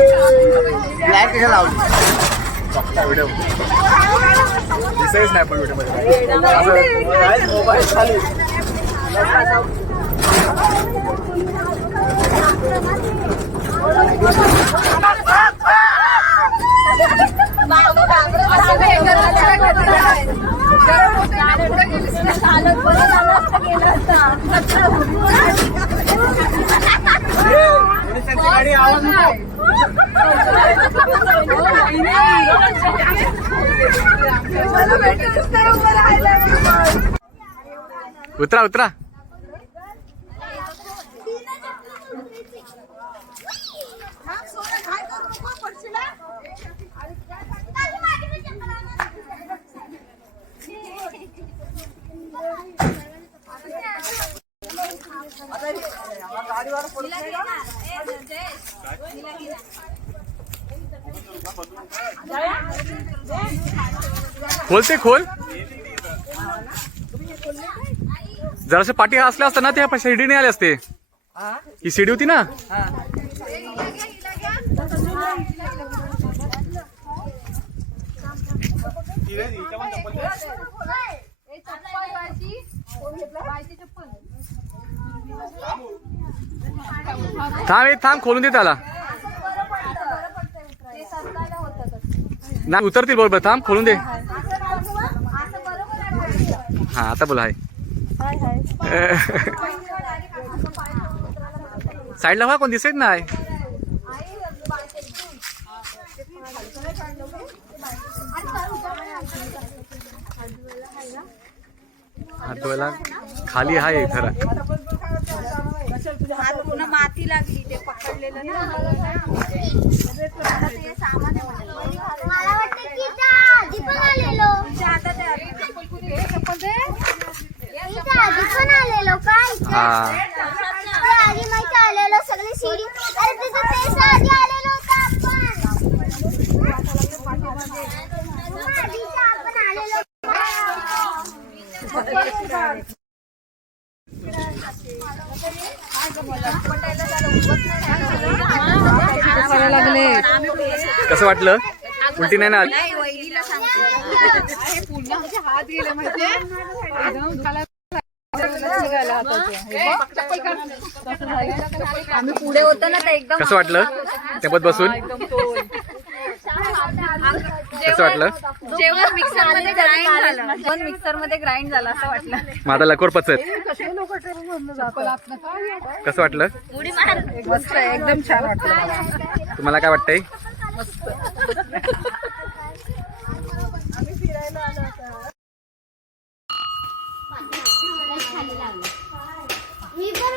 Black कशा लावली? Video दिसायच नाही पण व्हिडिओमध्ये. मोबाईल खाली. उतरा उतरा खोलते खोल जराशे पाठी असल्या असता ना त्या शिर्डी नाही आले असते. ही शिडी होती ना? थांब एक थांब खोलून दे त्याला. नाही उतरतील बरोबर थांब खोलून दे. हा आता बोला हाय. साईडला व्हा कोण दिसत नाही. हात धुवायला खाली आहे खरं. माती लागली ते पकडलेलं ना. ते सामान आहे कसं वाटलं? उलटी नाही ना तर एकदम कसं वाटलं? त्यापत बसून? कसं वाटलं? जेवण मिक्सरमध्ये ग्राइंड झालं. जेवण मिक्सरमध्ये ग्राइंड झालं असं वाटलं. माझा लकोर पचत. कसं वाटलं? उडी मार. मस्त एकदम छान वाटलं. तुम्हाला काय वाटतंय? मी पण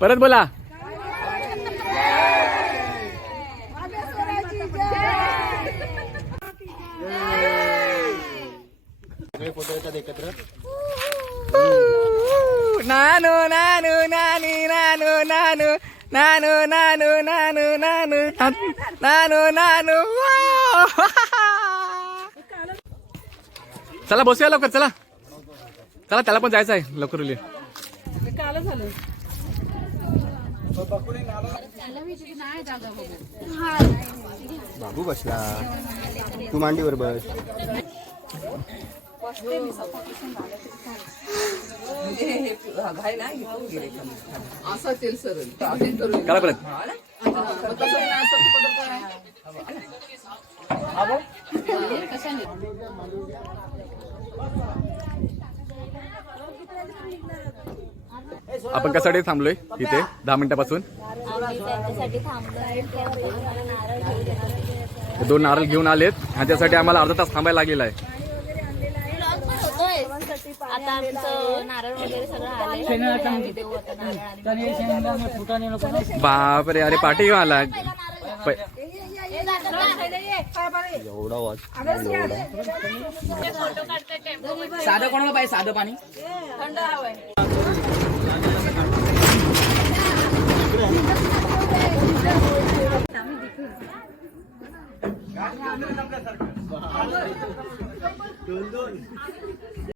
परत बोला. एकत्र? नानू नानू नानी नानू नानू नानू नानू नानू नानू नानू नानू! चला बसूया लवकर चला. चला त्याला पण जायचं आहे लवकर उली बाबू बसला. तू मांडीवर बस. आपण कशासाठी थांबलोय इथे? दहा मिनिटापासून? दोन नारळ घेऊन आलेत. आणि त्यासाठी आम्हाला अर्धा तास थांबायला लागलेला आहे. आमचं नारळ वगैरे सगळं आले आम्ही देऊ आता नारळ आणि बापरे अरे पाठी आला एवढा वाच साधं कोणाला पाहिजे साधं पाणी